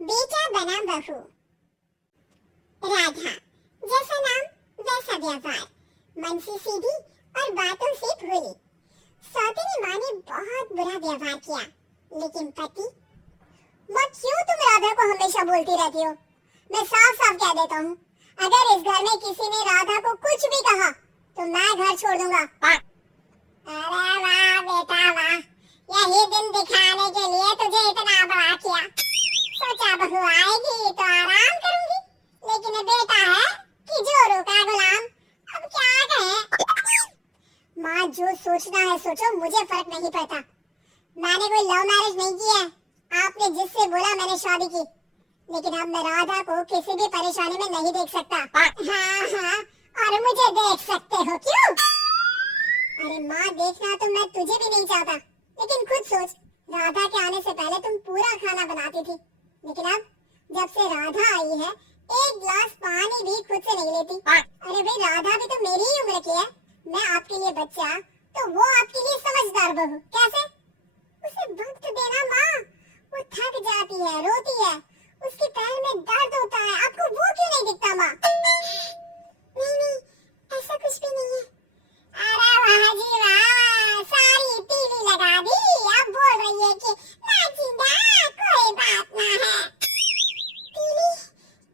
बेटा बना बहू। राधा, जैसा नाम वैसा व्यवहार, मन से सीधी और बातों से भोली। सौतेली माँ ने बहुत बुरा व्यवहार किया, लेकिन पति। माँ, क्यों तुम राधा को हमेशा बोलती रहती हो? मैं साफ साफ कह देता हूँ, अगर इस घर में किसी ने राधा को कुछ भी कहा तो मैं घर छोड़ दूंगा। अरे वाह बेटा वाह, यही दिन दिखाने के लिए तुझे इतना बड़ा किया। सोचा बहू आएगी तो आराम करूंगी, लेकिन बेटा है कि जोरों का गुलाम। अब क्या कहें? माँ, जो सोचना है सोचो, मुझे फर्क नहीं पड़ता। मैंने कोई लव मैरिज नहीं की है। आपने जिससे बोला मैंने शादी की, लेकिन अब मैं राधा को किसी भी परेशानी में नहीं देख सकता। हाँ, और मुझे देख सकते हो क्यों? अरे माँ, देखना तो मैं तुझे भी नहीं चाहता, लेकिन खुद सोच, राधा के आने से पहले तुम पूरा खाना बनाती थी, लेकिन अब जब से राधा आई है एक गिलास पानी भी खुद से नहीं लेती। अरे भाई, राधा भी तो मेरी ही उम्र की है। मैं आपके लिए बच्चा तो वो आपके लिए समझदार बहू। कैसे? उसे वक्त देना माँ, वो थक जाती है, रोती है, उसके पैर में दर्द होता है। आपको वो क्यों नहीं दिखता माँ? नहीं, ऐसा कुछ भी नहीं है। अरे वाह जी वाह, सारी टीवी लगा दी, अब बोल रही है कि ना जिंदा कोई बात ना है। टीवी?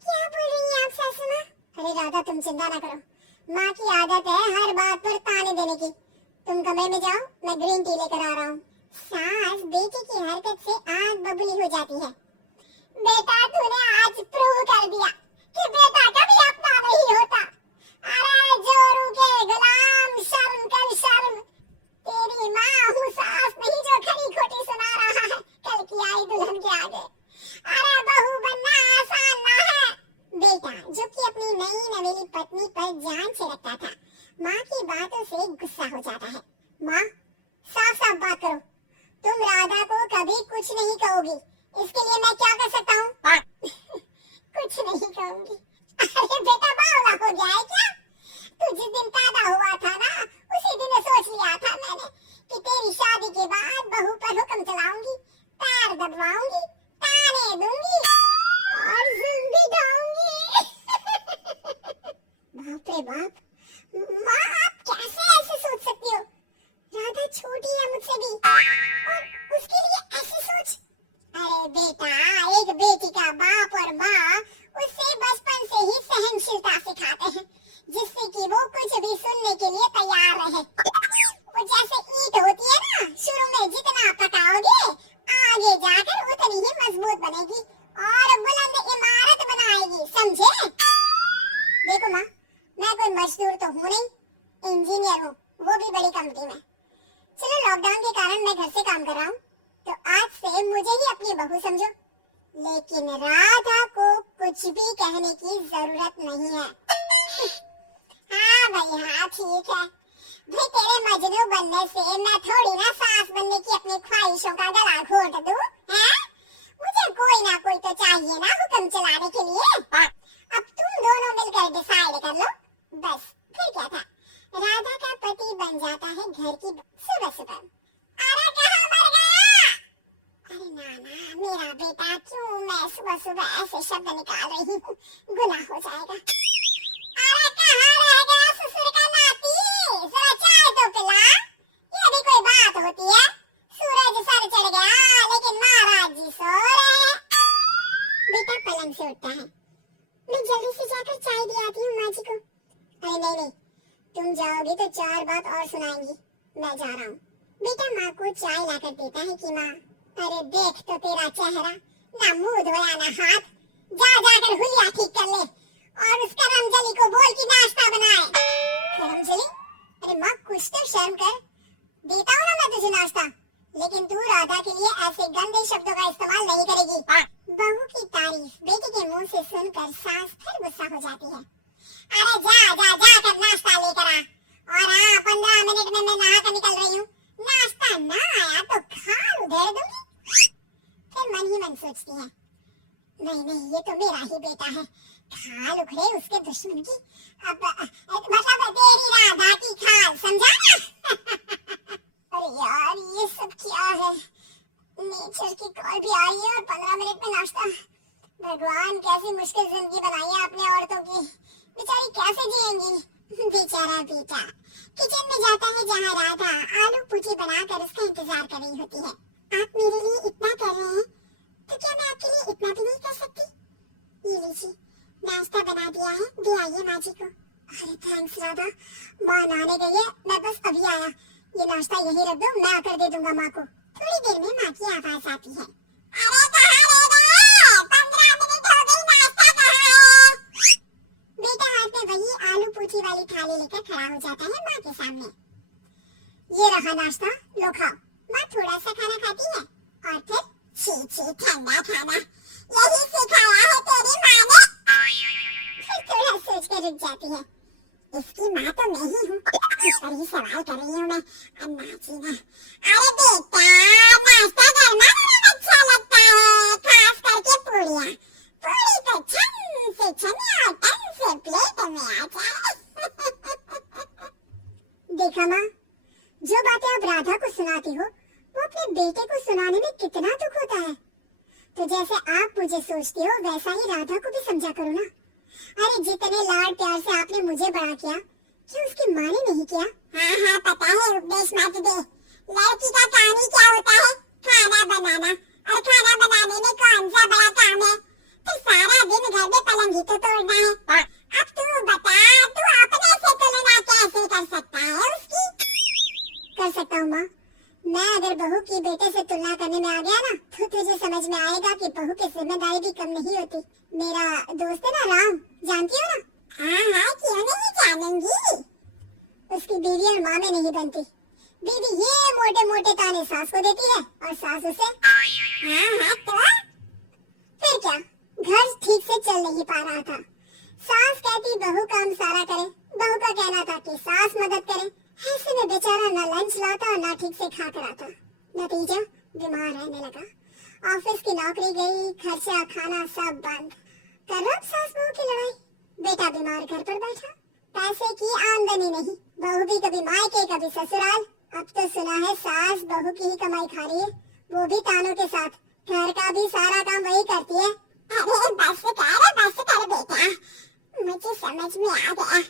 क्या बोल रही हैं आप सासू माँ? अरे राधा, तुम चिंता ना करो, माँ की आदत है हर बात पर ताने देने की। तुम कमरे में जाओ, मैं ग्रीन टी लेकर आ रहा हूँ। सास बेटे की हरकत से आग बबूली हो जाती है। बेटा, तूने आज प्रूव कर दिया कि बेटा कभी अपना नहीं होता। अरे जोरू के गुलाम, शर्म कर शर्म। तेरी माँ हूँ, सास नहीं जो खरी खोटी सुना रहा है कल की आई दुल्हन के आगे। अरे बहू बनना आसान ना है। बेटा, जो कि अपनी नई नवेली पत्नी पर जान छिड़कता था, माँ की बातों से गुस्सा हो जाता है। माँ, साफ साफ बात करो, तुम राधा को कभी कुछ नहीं कहोगी, इसके लिए मैं क्या कर सकता हूँ? कुछ नहीं कहूंगी। अरे बेटा, बावला हो गया है क्या? तू जिस दिन पैदा हुआ था ना, उसी दिन सोच लिया था मैंने कि तेरी शादी के बाद बहू पर हुक्म चलाऊंगी, पैर दबवाऊंगी, ताने दूंगी और जुल्म भी ढाऊंगी। बाप रे बाप, माँ आप कैसे ऐसे सोच सकती हो? राधा छोटी है मुझसे भी, और उसके लिए ऐसी सोच? अरे बेटा, एक बेटी का बाप और माँ उससे बचपन से ही सहनशीलता सिखाते हैं, जिससे कि वो कुछ भी सुनने के लिए तैयार रहे। वो जैसे ईंट होती है ना, शुरू में जितना पकाओगे आगे जाकर उतनी ही मजबूत बनेगी और बुलंद इमारत बनाएगी, समझे? देखो माँ, मैं कोई मजदूर तो हूँ नहीं, इंजीनियर हूँ, वो भी बड़ी कंपनी में। चलो, लॉकडाउन के कारण मैं घर से काम कर रहा हूँ, तो आज से मुझे ही अपनी बहू समझो, लेकिन राधा को कुछ भी कहने की जरूरत नहीं है। हाँ भाई हाँ, ठीक है भाई, तेरे मजनू बनने से मैं थोड़ी ना सास बनने की अपनी ख्वाहिशों का गला घोट दूं, हैं? मुझे कोई ना कोई तो चाहिए ना हुक्म चलाने के लिए। अब तुम दोनों मिलकर डिसाइड कर लो, बस। फिर क्या था, राधा का पति बन जाता है घर की सुबह सुबह। अरे कहाँ मर गया? अरे नाना, मेरा बेटा, क्यों मैं सुबह सुबह ऐसे शब्द निकाल रही हूँ, गुनाह हो जाएगा। अरे कहाँ रह गया ससुर का नाती? जरा चाय तो पिला। ये भी कोई बात होती है? सूरज सर चढ़ गया लेकिन महाराज जी सो रहे। बेटा पलंग से उठता है, मैं जल्दी से जाकर चाय दे आती हूँ माँ जी को। अरे नहीं, तुम जाओगी तो 4 बात और सुनाएंगी, मैं जा रहा हूँ। बेटा माँ को चाय लाकर देता है कि माँ, अरे देख तो तेरा चेहरा, ना मुंह धोया ना हाथ, जा जाकर हुलिया ठीक कर ले और उस करमजली को बोल कि नाश्ता बनाए। करमजली? अरे माँ, कुछ तो शर्म कर, देता हूँ ना मैं तुझे नाश्ता, लेकिन तू राधा के लिए ऐसे गंदे शब्दों का इस्तेमाल नहीं करेगी। बहू की तारीफ बेटे के मुंह से सुनकर सास फिर गुस्सा हो जाती है। अरे जा कर नाश्ता लेकर आ, और हाँ, 15 मिनट में मैं नहा कर निकल रही हूँ। नाश्ता ना आया तो खाल उधेड़ दूंगी। फिर मन ही मन सोचती है, नहीं, ये तो मेरा ही बेटा है, खाल उखड़े उसके दुश्मन की, अब मतलब तेरी राधा की खाल, समझा ना? अरे यार, ये सब क्या है? नेचर की कॉल भी आ रही है और 15 मिनट में नाश्ता। भगवान, कैसी मुश्किल जिंदगी बनाई है आपने औरतों की। बेचारी कैसे जिएंगी। बेचारा बेटा किचन में जाता है जहाँ राधा आलू पूरी बनाकर उसका इंतजार कर रही होती है। आप मेरे लिए इतना कर रहे हैं तो क्या मैं आपके लिए इतना भी नहीं कर सकती? ये लीजिए, नाश्ता बना दिया है, दे आइए माँ जी को। अरे थैंक्स राधा, माँ नहाने गई है, मैं बस अभी आया। ये नाश्ता यहीं रख दो, मैं आकर दे दूंगा माँ को। थोड़ी देर में माँ की आवाज आती है। अरे कहाँ रह गए? 15 मिनट हो गई, नाश्ता कहाँ है? बेटा हाथ में वही आलू पूरी वाली थाली लेकर खड़ा हो जाता है माँ के सामने। ये रहा नाश्ता, लो खाओ। माँ थोड़ा सा खाना खाती है और फिर छी छी ठंडा खाना, यही सिखाया है तेरी माँ ने। फिर थोड़ा सोच कर रुक जाती है। इसकी माँ तो मैं ही हूँ, खुद पर ही सवाल कर रही हूँ मैं। अन्ना जी ना, अरे बेटा नाश्ता करना बड़ा अच्छा लगता है, खास करके पूड़ियाँ। पूड़ी तो छन से छने और टन से प्लेट में आ जाए। देखा माँ, जो बातें आप राधा को सुनाती हो वो अपने बेटे को सुनाने में कितना दुख होता है। तो जैसे आप मुझे सोचती हो वैसा ही राधा को भी समझा करो ना। अरे जितने लाड प्यार से आपने मुझे बड़ा किया, क्या उसकी माँ ने नहीं किया? हाँ हाँ पता है, उपदेश मत दे। लड़की का काम ही क्या होता है? खाना बनाना, और खाना बनाने में कौन सा बड़ा काम है? तो सारा दिन घर में पलंग ही तो तोड़ना है। अब तू बता, तू अपने से तुलना कैसे कर सकता है उसकी? कर सकता हूँ माँ, मैं अगर बहू की बेटे से तुलना करने में आ गया ना, तो तुझे समझ में आएगा कि बहू की जिम्मेदारी भी कम नहीं होती। मेरा दोस्त है ना राम, जानती हो ना? हाँ हाँ, क्यों नहीं जानूंगी। उसकी बीवी और माँ में नहीं बनती। बीवी ये मोटे मोटे ताने सास को देती है और सास उसे। हाँ हाँ तो फिर क्या, घर ठीक से चल नहीं पा रहा था। सास कहती बहू काम सारा करे, बहू का कहना था कि सास मदद करे। ऐसे में बेचारा ना लंच लाता और ना ठीक से खा कर आता। नतीजा, बीमार रहने लगा। ऑफिस की नौकरी गई, खर्चा खाना सब बंद। कर सास बहू की लड़ाई। बेटा बीमार घर पर बैठा, पैसे की आमदनी नहीं, बहू भी कभी मायके कभी ससुराल। अब तो सुना है सास बहू की ही कमाई खा रही है, वो भी तानों के साथ। घर का भी सारा काम वही करती है। अरे बस कर बेटा, मुझे समझ में आ गया।